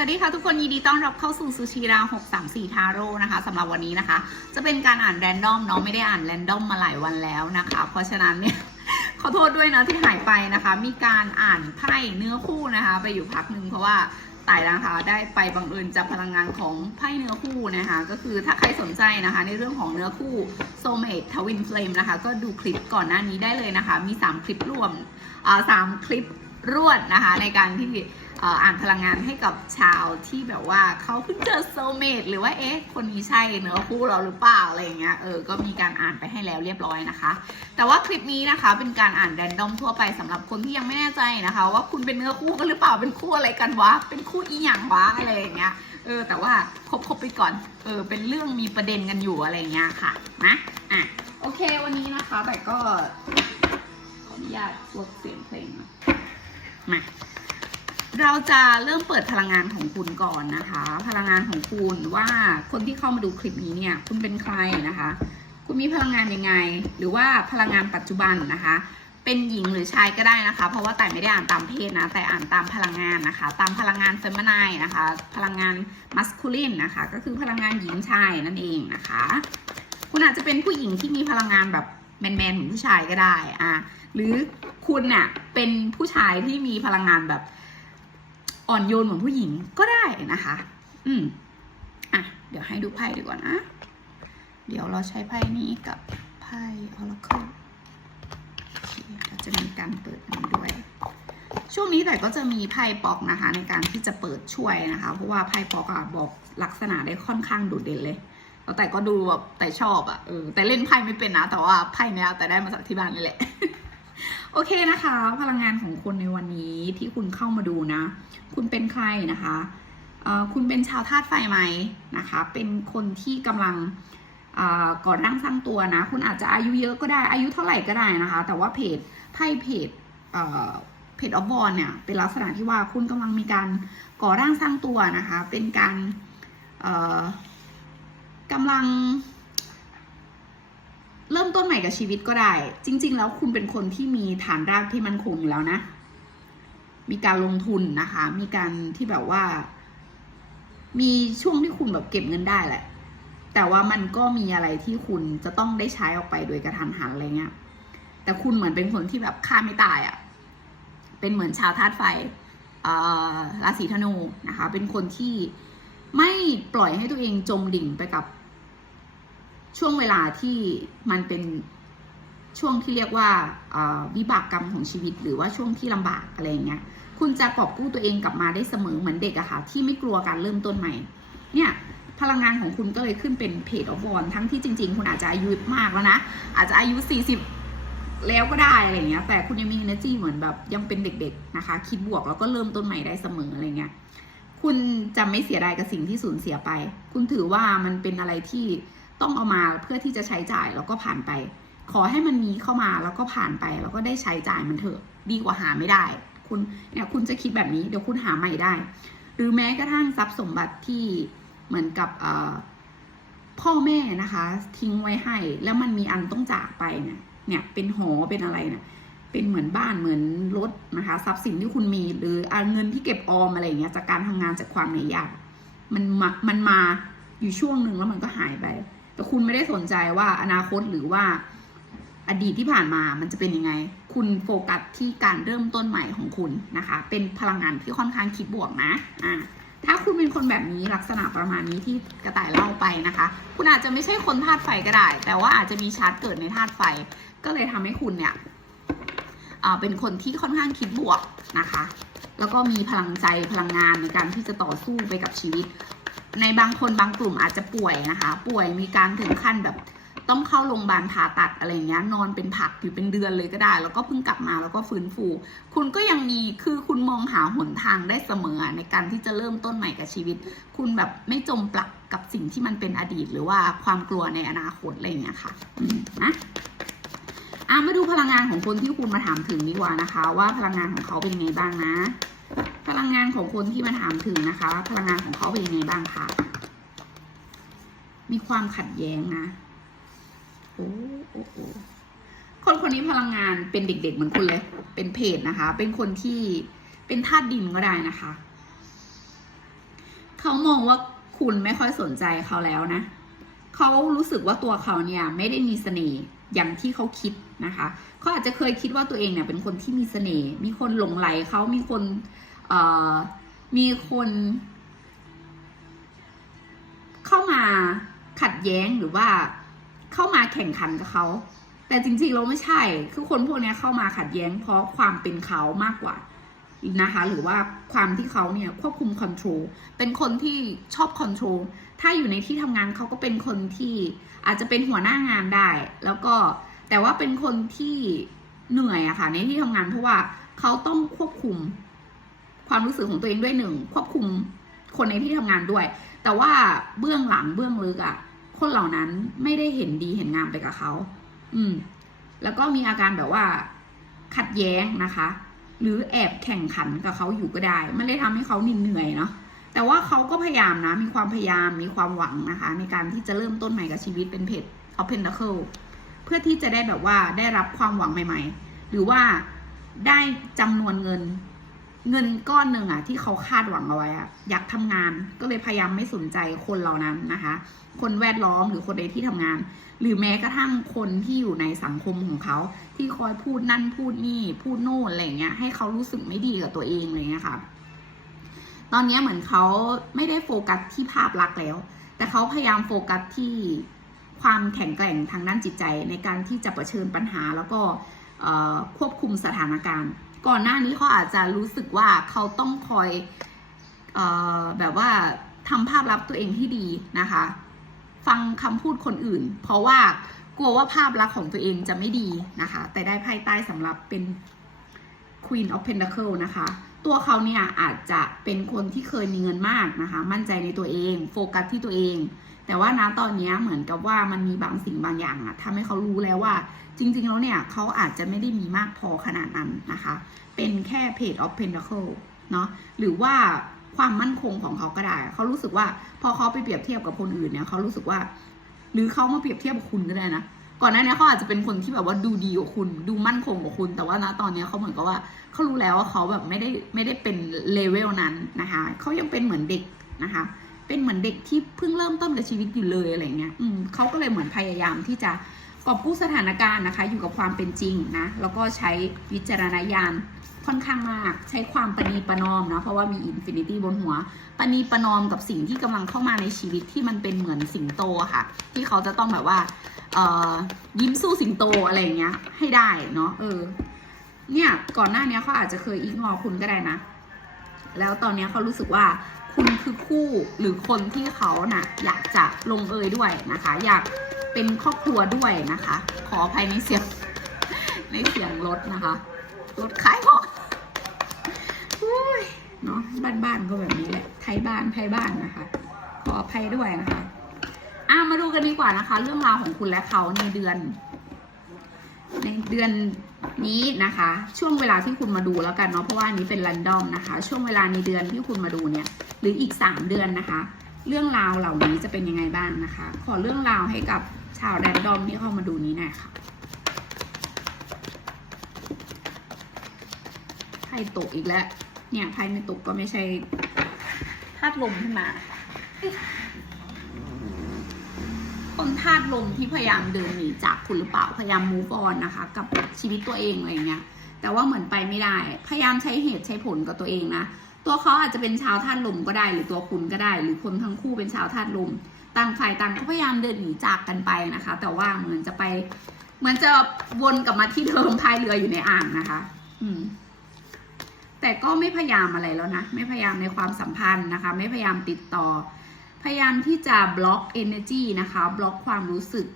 สวัสดีค่ะทุกคนยินดีต้อนรับเข้าสู่ซูชิรา634ทาโร่นะคะสำหรับวันนี้นะคะ จะเป็นการอ่านแรนดอมเนาะไม่ได้อ่านแรนดอมมาหลายวันแล้วนะคะ เพราะฉะนั้นเนี่ยขอโทษด้วยนะที่หายไปนะคะ มีการอ่านไพ่เนื้อคู่นะคะ ไปอยู่พักหนึ่งเพราะว่าต่ายนะคะได้ไปบังเอิญจับพลังงานของไพ่เนื้อคู่นะคะ ก็คือถ้าใครสนใจนะคะ ในเรื่องของเนื้อคู่โซเมททวินเฟลมนะคะ ก็ดูคลิปก่อนหน้านี้ได้เลยนะคะ มี 3 คลิปรวมอ่าสามคลิปรวดนะคะ ในการที่ อ่านพลังงานให้กับชาวที่แบบว่าเขาเพิ่งเจอโซเมตหรือว่าเอ๊ะคนนี้ใช่เนื้อคู่เราหรือเปล่าอะไรเงี้ยเออก็มีการอ่านไปให้แล้วเรียบร้อยนะคะ แต่ว่าคลิปนี้นะคะเป็นการอ่านแรนดอมทั่วไปสำหรับคนที่ยังไม่แน่ใจนะคะ ว่าคุณเป็นเนื้อคู่กันหรือเปล่าเป็นคู่อะไรกันวะเป็นคู่อีหยังวะอะไรอย่างเงี้ยเออแต่ว่าคบคบไปก่อนเออเป็นเรื่องมีประเด็นกันอยู่อะไรเงี้ยค่ะนะอะโอเควันนี้นะคะแต่ก็ขออนุญาตลดเสียงเพลงมา เราจะเริ่มเปิดพลังงานของคุณก่อนนะคะ พลังงานของคุณว่าคนที่เข้ามาดูคลิปนี้เนี่ย คุณเป็นใครนะคะ คุณมีพลังงานยังไง หรือว่าพลังงานปัจจุบันนะคะ เป็นหญิงหรือชายก็ได้นะคะ เพราะว่าแต่ไม่ได้อ่านตามเพศนะ แต่อ่านตามพลังงานนะคะ ตามพลังงานเฟม i น i นะคะ พลังงานมัสคูลินนะคะ ก็คือพลังงานหญิงชายนั่นเองนะคะ คุณอาจจะเป็นผู้หญิงที่มีพลังงานแบบแมนๆเหมือนผู้ชายก็ได้อะหรือคุณเน่ะเป็นผู้ชายที่มีพลังงานแบบ อ่อนโยนเหมือนผู้หญิงก็ได้นะคะ อืมอะ เดี๋ยวให้ดูไพ่ดีกว่านะ เดี๋ยวเราใช้ไพ่นี้กับไพ่ Oracle โอเคเราจะมีการเปิดนี้ด้วย ช่วงนี้แต่ก็จะมีไพ่ปอกนะคะ ในการที่จะเปิดช่วยนะคะ เพราะว่าไพ่ปอกอะบอกลักษณะได้ค่อนข้างโดดเด่นเลยแต่ก็ดูแบบแต่ชอบอะเออแต่เล่นไพ่ไม่เป็นนะ แต่ว่าไพ่เนี้ยแต่ได้มาจากที่บ้านนี่แหละ โอเคนะคะ พลังงานของคุณในวันนี้ที่คุณเข้ามาดูนะ คุณเป็นใครนะคะคุณเป็นชาวธาตุไฟไหมนะคะ เป็นคนที่กำลังก่อร่างสร้างตัวนะ คุณอาจจะอายุเยอะก็ได้อายุเท่าไหร่ก็ได้นะคะ แต่ว่าเพจไพ่เพจเพจออฟบอลเนี่ยเป็นลักษณะที่ว่าคุณกำลังมีการก่อร่างสร้างตัวนะคะ เป็นการเอ่อกำลัง เริ่มต้นใหม่กับชีวิตก็ได้ จริง ๆ แล้วคุณเป็นคนที่มีฐานรากที่มั่นคงอยู่แล้วนะ มีการลงทุนนะคะ มีการที่แบบว่า มีช่วงที่คุณแบบเก็บเงินได้แหละ แต่ว่ามันก็มีอะไรที่คุณจะต้องได้ใช้ออกไปโดยกระทันหันอะไรเงี้ย แต่คุณเหมือนเป็นคนที่แบบฆ่าไม่ตายอะ่ะ เป็นเหมือนชาวธาตุไฟอ่อราศีธนูนะคะ เป็นคนที่ไม่ปล่อยให้ตัวเองจมดิ่งไปกับ ช่วงเวลาที่มันเป็นช่วงที่เรียกว่าวิบากกรรมของชีวิต หรือว่าช่วงที่ลำบากอะไรเงี้ย คุณจะกอบกู้ตัวเองกลับมาได้เสมอเหมือนเด็กอะค่ะ ที่ไม่กลัวการเริ่มต้นใหม่ เนี่ยพลังงานของคุณก็เลยขึ้นเป็นเพจออฟวอนทั้งที่จริง ๆ คุณอาจจะอายุมากแล้วนะ อาจจะอายุ 40 แล้วก็ได้อะไรเงี้ย แต่คุณยังมี energy เหมือนแบบยังเป็นเด็ก ๆนะคะ คิดบวกแล้วก็เริ่มต้นใหม่ได้เสมออะไรเงี้ย คุณจะไม่เสียดายกับสิ่งที่สูญเสียไป คุณถือว่ามันเป็นอะไรที่ ต้องเอามาเพื่อที่จะใช้จ่ายแล้วก็ผ่านไป ขอให้มันมีเข้ามาแล้วก็ผ่านไป แล้วก็ได้ใช้จ่ายมันเถอะดีกว่าหาไม่ได้ คุณเนี่ยคุณจะคิดแบบนี้เดี๋ยวคุณหาใหม่ได้ หรือแม้กระทั่งทรัพย์สมบัติที่เหมือนกับพ่อแม่นะคะ ทิ้งไว้ให้ แล้วมันมีอันต้องจากไปเนี่ยเนี่ยเป็นหอเป็นอะไรเนี่ยเป็นเหมือนบ้านเหมือนรถนะคะทรัพย์สินที่คุณมีหรือเงินที่เก็บออมอะไรเงี้ยจากการทำงานจากความเหนื่อยยากมันมามันมาอยู่ช่วงหนึ่งแล้วมันก็หายไป คุณไม่ได้สนใจว่าอนาคตหรือว่า อดีตที่ผ่านมามันจะเป็นยังไง คุณโฟกัสที่การเริ่มต้นใหม่ของคุณนะคะ เป็นพลังงานที่ค่อนข้างคิดบวกนะอะถ้าคุณเป็นคนแบบนี้ลักษณะประมาณนี้ที่กระต่ายเล่าไปนะคะ คุณอาจจะไม่ใช่คนธาตุไฟก็ได้ แต่ว่าอาจจะมีชาร์ตเกิดในธาตุไฟ ก็เลยทำให้คุณเนี่ยอ่าเป็นคนที่ค่อนข้างคิดบวกนะคะ แล้วก็มีพลังใจพลังงานในการที่จะต่อสู้ไปกับชีวิต ในบางคนบางกลุ่มอาจจะป่วยนะคะ ป่วยมีการถึงขั้นแบบต้องเข้าโรงพยาบาลผ่าตัดอะไรเงี้ยนอนเป็นผักอยู่เป็นเดือนเลยก็ได้ แล้วก็เพิ่งกลับมาแล้วก็ฟื้นฟู คุณก็ยังมีคือคุณมองหาหนทางได้เสมอในการที่จะเริ่มต้นใหม่กับชีวิต คุณแบบไม่จมปลักกับสิ่งที่มันเป็นอดีต หรือว่าความกลัวในอนาคตอะไรเงี้ยค่ะนะอะมาดูพลังงานของคนที่คุณมาถามถึงดีกว่านะคะ ว่าพลังงานของเขาเป็นยังไงบ้างนะ พลังงานของคนที่มาถามถึงนะคะ พลังงานของเขาเป็นยังไงบ้างคะมีความขัดแย้งนะโอ้โอ้โอ้คนคนนี้พลังงานเป็นเด็ก ๆ เหมือนคุณเลย เป็นเพจนะคะ เป็นคนที่เป็นธาตุดินก็ได้นะคะ เขามองว่าคุณไม่ค่อยสนใจเขาแล้วนะ เขารู้สึกว่าตัวเขาเนี่ย ไม่ได้มีเสน่ห์ อย่างที่เขาคิดนะคะเขาอาจจะเคยคิดว่าตัวเองเนี่ยเป็นคนที่มีเสน่ห์มีคนหลงไหลเขามีคนเอ่อมีคน เข้ามาขัดแย้งหรือว่าเข้ามาแข่งขันกับเขาแต่จริงๆเราไม่ใช่ คือคนพวกนี้เข้ามาขัดแย้งเพราะความเป็นเขามากกว่า นะคะ หรือว่าความที่เขาเนี่ยควบคุมคอนโทรลเป็นคนที่ชอบคอนโทรลถ้าอยู่ในที่ทำงานเขาก็เป็นคนที่อาจจะเป็นหัวหน้างานได้ แล้วก็แต่ว่าเป็นคนที่เหนื่อยอะค่ะในที่ทำงานเพราะว่าเขาต้องควบคุมความรู้สึกของตัวเองด้วยหนึ่งควบคุมคนในที่ทำงานด้วย แต่ว่าเบื้องหลังเบื้องลึกอะคนเหล่านั้นไม่ได้เห็นดีเห็นงามไปกับเขา อืม แล้วก็มีอาการแบบว่าขัดแย้งนะคะ หรือแอบแข่งขันกับเขาอยู่ก็ได้ มันเลยทำให้เขาเหนื่อยเนาะแต่ว่าเขาก็พยายามนะ มีความพยายามมีความหวังนะคะ ในการที่จะเริ่มต้นใหม่กับชีวิตเป็นเพจ o p e n t a c l e เพื่อที่จะได้แบบว่าได้รับความหวังใหม่ ๆ หรือว่าได้จำนวนเงิน เงินก้อนหนึ่งอะที่เขาคาดหวังเอาไว้อะอยากทำงานก็เลยพยายามไม่สนใจคนเหล่านั้นนะคะ คนแวดล้อมหรือคนในที่ทำงาน หรือแม้กระทั่งคนที่อยู่ในสังคมของเขา ที่คอยพูดนั่นพูดนี่พูดโน่นอะไรเงี้ยให้เขารู้สึกไม่ดีกับตัวเองอะไรเงี้ยค่ะ ตอนนี้เหมือนเขาไม่ได้โฟกัสที่ภาพลักษณ์แล้ว แต่เขาพยายามโฟกัสที่ความแข็งแกร่งทางด้านจิตใจในการที่จะะเผชิญปัญหาแล้วก็ควบคุมสถานการณ์ ก่อนหน้านี้เขาอาจจะรู้สึกว่าเขาต้องคอยออแบบว่าทำภาพลักษณ์ตัวเองที่ดีนะคะ ฟังคำพูดคนอื่น เพราะว่ากลัวว่าภาพลักษณ์ของตัวเองจะไม่ดีนะคะ แต่ได้ไพ่ใต้สำหรับเป็น Queen of Pentacle นะคะ ตัวเขาเนี่ยอาจจะเป็นคนที่เคยมีเงินมากนะคะ มั่นใจในตัวเอง โฟกัสที่ตัวเอง แต่ว่านะตอนนี้เหมือนกับว่ามันมีบางสิ่งบางอย่างอะทำให้เขารู้แล้วว่า จริง ๆ แล้วเนี่ยเขาอาจจะไม่ได้มีมากพอขนาดนั้นนะคะ เป็นแค่ Page of Pentacle เนาะหรือว่าความมั่นคงของเขาก็ได้ เขารู้สึกว่าพอเขาไปเปรียบเทียบกับคนอื่นเนี่ยเขารู้สึกว่า หรือเขามาเปรียบเทียบกับคุณก็ได้นะก่อนหน้านี้เขาอาจจะเป็นคนที่แบบว่าดูดีกว่าคุณดูมั่นคงกว่าคุณ แต่ว่านะตอนนี้เขาเหมือนกับว่าเขารู้แล้วว่าเขาแบบไม่ได้ไม่ได้เป็นเลเวลนั้นนะคะเขายังเป็นเหมือนเด็กนะคะ เป็นเหมือนเด็กที่เพิ่งเริ่มต้นกับชีวิตอยู่เลยอะไรเงี้ยอืมเขาก็เลยเหมือนพยายามที่จะกอบกู้สถานการณ์นะคะ อยู่กับความเป็นจริงนะ แล้วก็ใช้วิจารณญาณค่อนข้างมาก ใช้ความประนีประนอมนะ เพราะว่ามีอินฟินิตี้บนหัวประนีประนอมกับสิ่งที่กำลังเข้ามาในชีวิตที่มันเป็นเหมือนสิงโตค่ะ ที่เขาจะต้องแบบว่ายิ้มสู้สิงโตอะไรอย่างเงี้ย ให้ได้เนาะเออ เนี่ยก่อนหน้านี้เขาอาจจะเคยอิกนอคุณก็ได้นะ แล้วตอนนี้เขารู้สึกว่า คุณคือคู่หรือคนที่เขาน่ะอยากจะลงเอยด้วยนะคะ อยากเป็นครอบครัวด้วยนะคะ ขออภัยในเสียงในเสียงรถนะคะรถขายของอุ้ยเนาะบ้านๆก็แบบนี้แหละไทยบ้านไทยบ้านนะคะ ขออภัยด้วยนะคะอะมาดูกันดีกว่านะคะ เรื่องราวของคุณและเขาในเดือน ในเดือน นี้นะคะ ช่วงเวลาที่คุณมาดูแล้วกันเนาะเพราะว่านี้เป็นรันดอมนะคะ ช่วงเวลาในเดือนที่คุณมาดูเนี่ย หรืออีกสามเดือนนะคะ เรื่องราวเหล่านี้จะเป็นยังไงบ้างนะคะ ขอเรื่องราวให้กับชาวแรนดอมที่เข้ามาดูนี้หน่อยค่ะไพ่ตกอีกแล้ว เนี่ยไพ่ไม่ตกก็ไม่ใช่ธาตุลมขึ้นมา คนธาตุลมที่พยายามเดินหนีจากคุณหรือเปล่าพยายาม move on นะคะ กับชีวิตตัวเองอะไรเงี้ยแต่ว่าเหมือนไปไม่ได้ พยายามใช้เหตุใช้ผลกับตัวเองนะ ตัวเขาอาจจะเป็นชาวธาตุลมก็ได้ หรือตัวคุณก็ได้ หรือคนทั้งคู่เป็นชาวธาตุลม ต่างฝ่ายต่างก็พยายามเดินหนีจากกันไปนะคะ แต่ว่าเหมือนจะไป เหมือนจะวนกลับมาที่เดิมพายเรืออยู่ในอ่างนะคะ อืม แต่ก็ไม่พยายามอะไรแล้วนะ ไม่พยายามในความสัมพันธ์นะคะ ไม่พยายามติดต่อ พยายามที่จะบล็อก energy นะคะ บล็อกความรู้สึก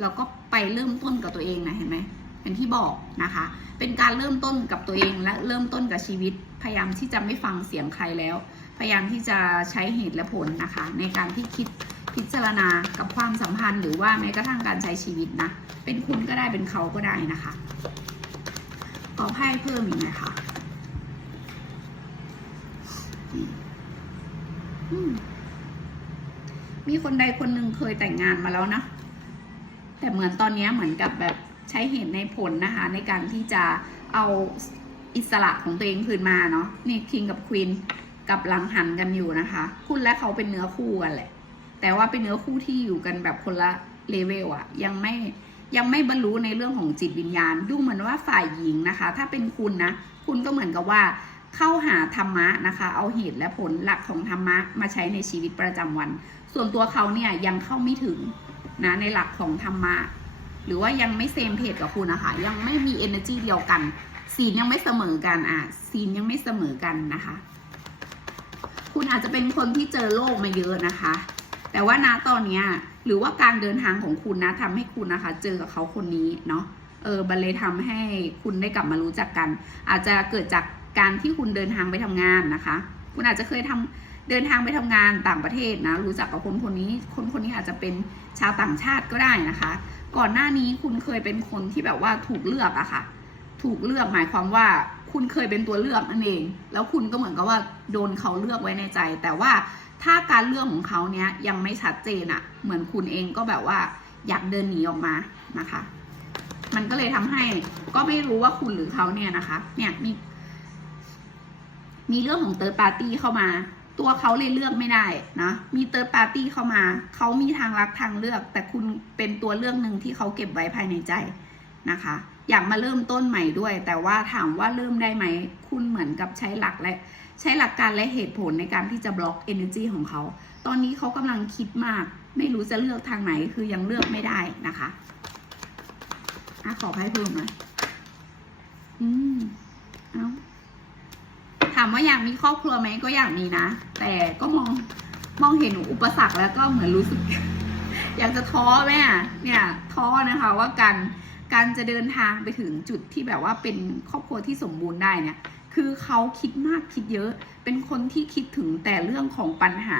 แล้วก็ไปเริ่มต้นกับตัวเองนะเห็นไหมเห็นที่บอกนะคะ เป็นการเริ่มต้นกับตัวเองและเริ่มต้นกับชีวิต พยายามที่จะไม่ฟังเสียงใครแล้ว พยายามที่จะใช้เหตุและผลนะคะ ในการที่คิดพิจารณากับความสัมพันธ์หรือว่าแม้กระทั่งการใช้ชีวิตนะ เป็นคุณก็ได้เป็นเขาก็ได้นะคะขอไพ่เพิ่มอีกหน่อยค่ะอืม มีคนใดคนหนึ่งเคยแต่งงานมาแล้วนะ แต่เหมือนตอนนี้เหมือนกับแบบใช้เหตุในผลนะคะ ในการที่จะเอาอิสระของตัวเองคืนมาเนาะนี่คิงกับควีนกับหลังหันกันอยู่นะคะ คุณและเขาเป็นเนื้อคู่กันแหละ แต่ว่าเป็นเนื้อคู่ที่อยู่กันแบบคนละเลเวลอะยังไม่ยังไม่บรรลุในเรื่องของจิตวิญญาณ ดูเหมือนว่าฝ่ายหญิงนะคะ ถ้าเป็นคุณนะ คุณก็เหมือนกับว่า เข้าหาธรรมะนะคะ เอาเหตุและผลหลักของธรรมะมาใช้ในชีวิตประจำวัน ส่วนตัวเขาเนี่ยยังเข้าไม่ถึงนะในหลักของธรรมะ หรือว่ายังไม่เซมเพจกับคุณนะคะ ยังไม่มี energy เดียวกันซีนยังไม่เสมอกันอะซีนยังไม่เสมอกันนะคะ คุณอาจจะเป็นคนที่เจอโลกมาเยอะนะคะ แต่ว่าณตอนเนี้ยหรือว่าการเดินทางของคุณนะทำให้คุณนะคะ เจอกับเขาคนนี้เนาะเออมันเลยทำให้คุณได้กลับมารู้จักกัน อาจจะเกิดจาก การที่คุณเดินทางไปทำงานนะคะ คุณอาจจะเคยทำเดินทางไปทำงานต่างประเทศนะ รู้จักกับคนคนนี้ คนคนนี้อาจจะเป็นชาวต่างชาติก็ได้นะคะ ก่อนหน้านี้คุณเคยเป็นคนที่แบบว่าถูกเลือกอะค่ะ ถูกเลือกหมายความว่าคุณเคยเป็นตัวเลือกนั่นเอง แล้วคุณก็เหมือนกับว่าโดนเขาเลือกไว้ในใจ แต่ว่าถ้าการเลือกของเขาเนี้ยยังไม่ชัดเจนอะเหมือนคุณเองก็แบบว่าอยากเดินหนีออกมานะคะ มันก็เลยทำให้ก็ไม่รู้ว่าคุณหรือเขาเนี่ยนะคะ เนี่ยมี มีเรื่องของเติร์ดปาร์ตี้เข้ามา ตัวเขาเลยเลือกไม่ได้นะมีเติร์ดปาร์ตี้เข้ามา เขามีทางรักทางเลือก แต่คุณเป็นตัวเลือกหนึ่งที่เขาเก็บไว้ภายในใจนะคะ อยากมาเริ่มต้นใหม่ด้วย แต่ว่าถามว่าเริ่มได้ไหม คุณเหมือนกับใช้หลักและใช้หลักการและเหตุผลในการที่จะบล็อก energy ของเขา ตอนนี้เขากำลังคิดมาก ไม่รู้จะเลือกทางไหน คือยังเลือกไม่ได้นะคะอะขอไพ่เพิ่มหน่อยอืม เอา ถามว่าอยากมีครอบครัวไหมก็อยากมีนะ แต่ก็มองมองเห็นอุปสรรคแล้วก็เหมือนรู้สึก อยากจะท้อไหมอะเนี่ยท้อนะคะว่าการการจะเดินทางไปถึงจุดที่แบบว่าเป็นครอบครัวที่สมบูรณ์ได้เนี่ย คือเขาคิดมากคิดเยอะ เป็นคนที่คิดถึงแต่เรื่องของปัญหา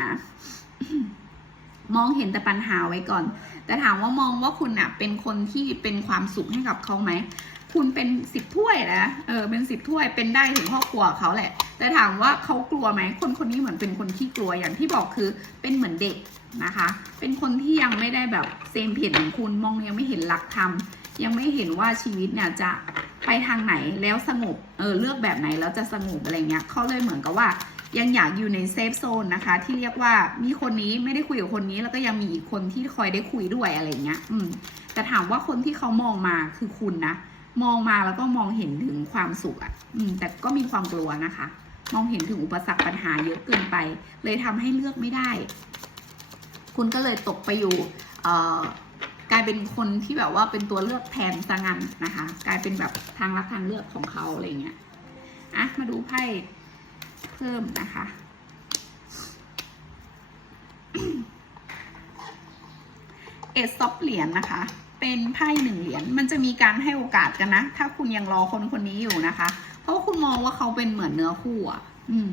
มองเห็นแต่ปัญหาไว้ก่อน แต่ถามว่ามองว่าคุณน่ะเป็นคนที่เป็นความสุขให้กับเขาไหม คุณเป็นสิบถ้วยนะเออเป็นสิบถ้วยเป็นได้ถึงครอบครัวเขาแหละ แต่ถามว่าเขากลัวไหมคนคนนี้เหมือนเป็นคนที่กลัวอย่างที่บอกคือเป็นเหมือนเด็กนะคะ เป็นคนที่ยังไม่ได้แบบเซมเพจของคุณมองยังไม่เห็นหลักธรรมยังไม่เห็นว่าชีวิตเนี่ยจะไปทางไหนแล้วสงบเออเลือกแบบไหนแล้วจะสงบอะไรเงี้ยเขาเลยเหมือนกับว่ายังอยากอยู่ในเซฟโซนนะคะ ที่เรียกว่ามีคนนี้ไม่ได้คุยกับคนนี้แล้วก็ยังมีอีกคนที่คอยได้คุยด้วยอะไรเงี้ย อืมแต่ถามว่าคนที่เขามองมาคือคุณนะ มองมาแล้วก็มองเห็นถึงความสุขอะ่ะ อืม แต่ก็มีความกลัวนะคะ มองเห็นถึงอุปสรรคปัญหาเยอะเกินไป เลยทำให้เลือกไม่ได้ คุณก็เลยตกไปอยู่ เอ่อกลายเป็นคนที่แบบว่าเป็นตัวเลือกแทนซะงั้นนะคะ กลายเป็นแบบทางรักทางเลือกของเขาอะไรเงี้ยอะมาดูไพ่เพิ่มนะคะเอซซอฟเหรียญนะคะ เป็นไพ่หนึ่งเหรียญมันจะมีการให้โอกาสกันนะ ถ้าคุณยังรอคนคนนี้อยู่นะคะ เพราะว่าคุณมองว่าเขาเป็นเหมือนเนื้อคู่อะอืม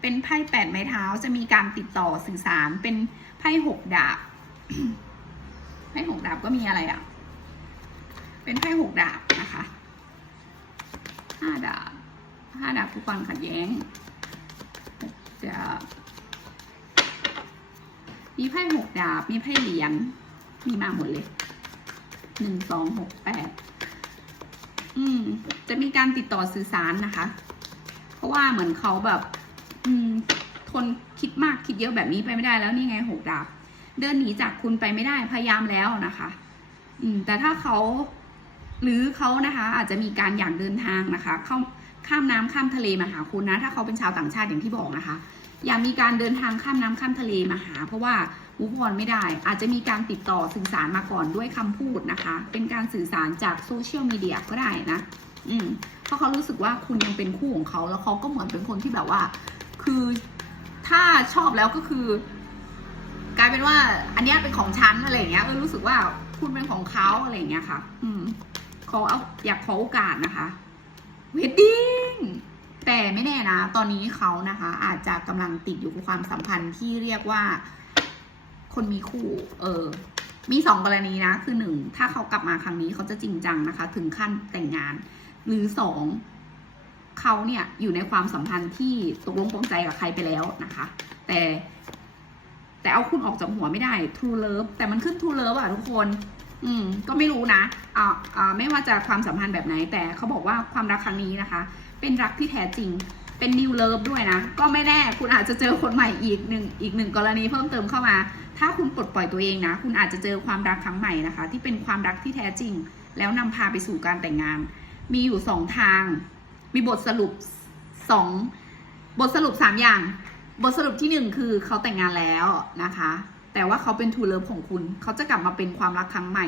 เป็นไพ่แปดไม้เท้าจะมีการติดต่อสื่อสาร เป็นไพ่หกดาบไพ่หกดาบก็มีอะไรอะ เป็นไพ่หกดาบนะคะห้าดาบห้าดาบคือความขัดแย้งหกดาบมีไพ่หกดาบ มีไพ่เหรียญ มีมาหมดเลย หนึ่งสองหกแปดอืม จะมีการติดต่อสื่อสารนะคะ เพราะว่าเหมือนเขาแบบ อืม ทนคิดมากคิดเยอะแบบนี้ไปไม่ได้แล้วนี่ไงหกดาบ เดินหนีจากคุณไปไม่ได้พยายามแล้วนะคะ อืม แต่ถ้าเขาหรือเขานะคะ อาจจะมีการอยากเดินทางนะคะ เข้าข้ามน้ำข้ามทะเลมาหาคุณนะ ถ้าเขาเป็นชาวต่างชาติอย่างที่บอกนะคะ อยากมีการเดินทางข้ามน้ำข้ามทะเลมาหา เพราะว่า มูฟออนไม่ได้ อาจจะมีการติดต่อสื่อสารมาก่อนด้วยคำพูดนะคะ เป็นการสื่อสารจากโซเชียลมีเดียก็ได้นะ อืมเพราะเขารู้สึกว่าคุณยังเป็นคู่ของเขา แล้วเขาก็เหมือนเป็นคนที่แบบว่า คือถ้าชอบแล้วก็คือ กลายเป็นว่า อันนี้เป็นของฉันอะไรเงี้ยเออรู้สึกว่าคุณเป็นของเขาอะไรเงี้ยค่ะ อืมขอเอาอยากขอโอกาสนะคะเวดดิ้งแต่ไม่แน่นะ ตอนนี้เขานะคะ อาจจะกำลังติดอยู่กับความสัมพันธ์ที่เรียกว่า คนมีคู่ เออ มีสองกรณีนะ คือหนึ่งถ้าเขากลับมาครั้งนี้เขาจะจริงจังนะคะ ถึงขั้นแต่งงาน หรือสองเขาเนี่ยอยู่ในความสัมพันธ์ที่ตกลงปรงใจกับใครไปแล้วนะคะ แต่ แต่เอาคุณออกจากหัวไม่ได้ True Love แต่มันขึ้น True Love อะทุกคน อืม ก็ไม่รู้นะอ่าอ่าไม่ว่าจะความสัมพันธ์แบบไหน แต่เขาบอกว่าความรักครั้งนี้นะคะ เป็นรักที่แท้จริง เป็นนิวเลิฟด้วยนะ ก็ไม่แน่คุณอาจจะเจอคนใหม่อีกหนึ่งอีกหนึ่งกรณีเพิ่มเติมเข้ามา ถ้าคุณปลดปล่อยตัวเองนะ คุณอาจจะเจอความรักครั้งใหม่นะคะ ที่เป็นความรักที่แท้จริง แล้วนำพาไปสู่การแต่งงาน มีอยู่สองทาง มีบทสรุปสองบทสรุปสามอย่าง บทสรุปที่หนึ่งคือเขาแต่งงานแล้วนะคะ แต่ว่าเขาเป็นทูเลิฟของคุณ เขาจะกลับมาเป็นความรักครั้งใหม่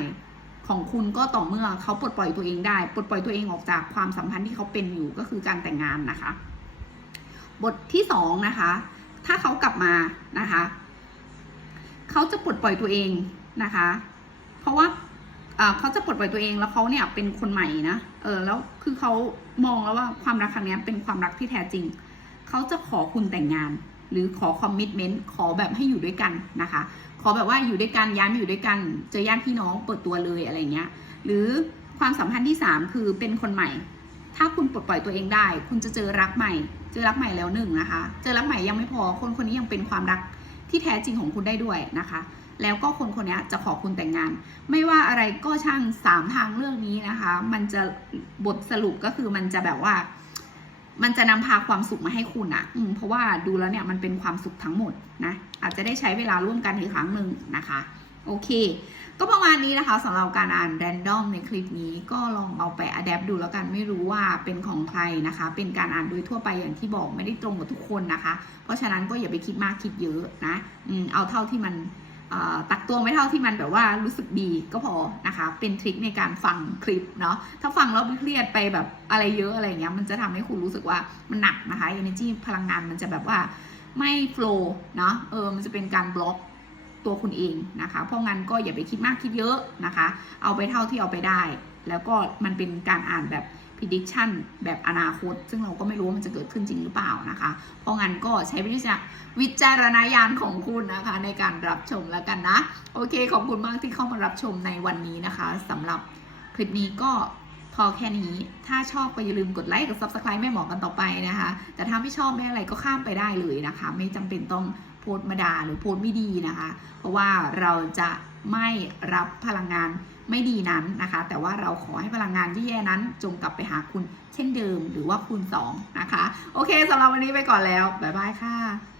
ของคุณก็ต่อเมื่อเขาปลดปล่อยตัวเองได้ ปลดปล่อยตัวเองออกจากความสัมพันธ์ที่เขาเป็นอยู่ก็คือการแต่งงานนะคะ บทที่สองนะคะ ถ้าเขากลับมานะคะ เขาจะปลดปล่อยตัวเองนะคะ เพราะว่าเขาจะปลดปล่อยตัวเองแล้วเขาเนี่ยเป็นคนใหม่นะเออแล้วคือเขามองแล้วว่าความรักครั้งนี้เป็นความรักที่แท้จริง เขาจะขอคุณแต่งงาน หรือขอคอมมิชเมนต์ขอแบบให้อยู่ด้วยกันนะคะ ขอแบบว่าอยู่ด้วยกันย้ายมอยู่ด้วยกันเจอญาติพี่น้องเปิดตัวเลยอะไรเงี้ย หรือความสัมพันธ์ที่สามคือเป็นคนใหม่ ถ้าคุณปลดปล่อยตัวเองได้ คุณจะเจอรักใหม่ เจอรักใหม่แล้วหนึ่งนะคะ เจอรักใหม่ยังไม่พอ คนคนนี้ยังเป็นความรักที่แท้จริงของคุณได้ด้วยนะคะ แล้วก็คนคนนี้จะขอคุณแต่งงาน ไม่ว่าอะไรก็ช่างสามทางเรื่องนี้นะคะ มันจะบทสรุปก็คือมันจะแบบว่า มันจะนำพาความสุขมาให้คุณอะอืมเพราะว่าดูแล้วเนี่ยมันเป็นความสุขทั้งหมดนะ อาจจะได้ใช้เวลาร่วมกันอีกครั้งหนึ่งนะคะ โอเค ก็ประมาณนี้นะคะสำหรับการอ่าน random ในคลิปนี้ก็ลองเอาไป adapt ดูแล้วกันไม่รู้ว่าเป็นของใครนะคะ เป็นการอ่านโดยทั่วไปอย่างที่บอกไม่ได้ตรงกับทุกคนนะคะ เพราะฉะนั้นก็อย่าไปคิดมากคิดเยอะนะอืมเอาเท่าที่มันตักตัวไม่เท่าที่มันแบบว่ารู้สึกดีก็พอนะคะ เป็นทริคในการฟังคลิปเนาะถ้าฟังแล้วเครียดไปแบบอะไรเยอะอะไรเงี้ยมันจะทำให้คุณรู้สึกว่ามันหนักนะคะ energy พลังงานมันจะแบบว่าไม่ flow เนาะเออมันจะเป็นการบล็อก ตัวคุณเองนะคะ เพราะงั้นก็อย่าไปคิดมากคิดเยอะนะคะ เอาไปเท่าที่เอาไปได้ แล้วก็มันเป็นการอ่านแบบ prediction แบบอนาคต ซึ่งเราก็ไม่รู้ว่ามันจะเกิดขึ้นจริงหรือเปล่านะคะ เพราะงั้นก็ใช้วิจารณญาณของคุณนะคะ ในการรับชมแล้วกันนะ โอเค ขอบคุณมากที่เข้ามารับชมในวันนี้นะคะสำหรับคลิปนี้ก็พอแค่นี้ ถ้าชอบก็อย่าลืมกดไลค์กด subscribe ไม่หมอกันต่อไปนะคะ แต่ถ้าไม่ชอบไม่อะไรก็ข้ามไปได้เลยนะคะ ไม่จำเป็นต้อง โพสต์มาด่าหรือโพสต์ไม่ดีนะคะ เพราะว่าเราจะไม่รับพลังงานไม่ดีนั้นนะคะ แต่ว่าเราขอให้พลังงานที่แย่นั้น จงกลับไปหาคุณเช่นเดิมหรือว่าคูณ2นะคะ โอเคสำหรับวันนี้ไปก่อนแล้ว บ๊ายบายค่ะ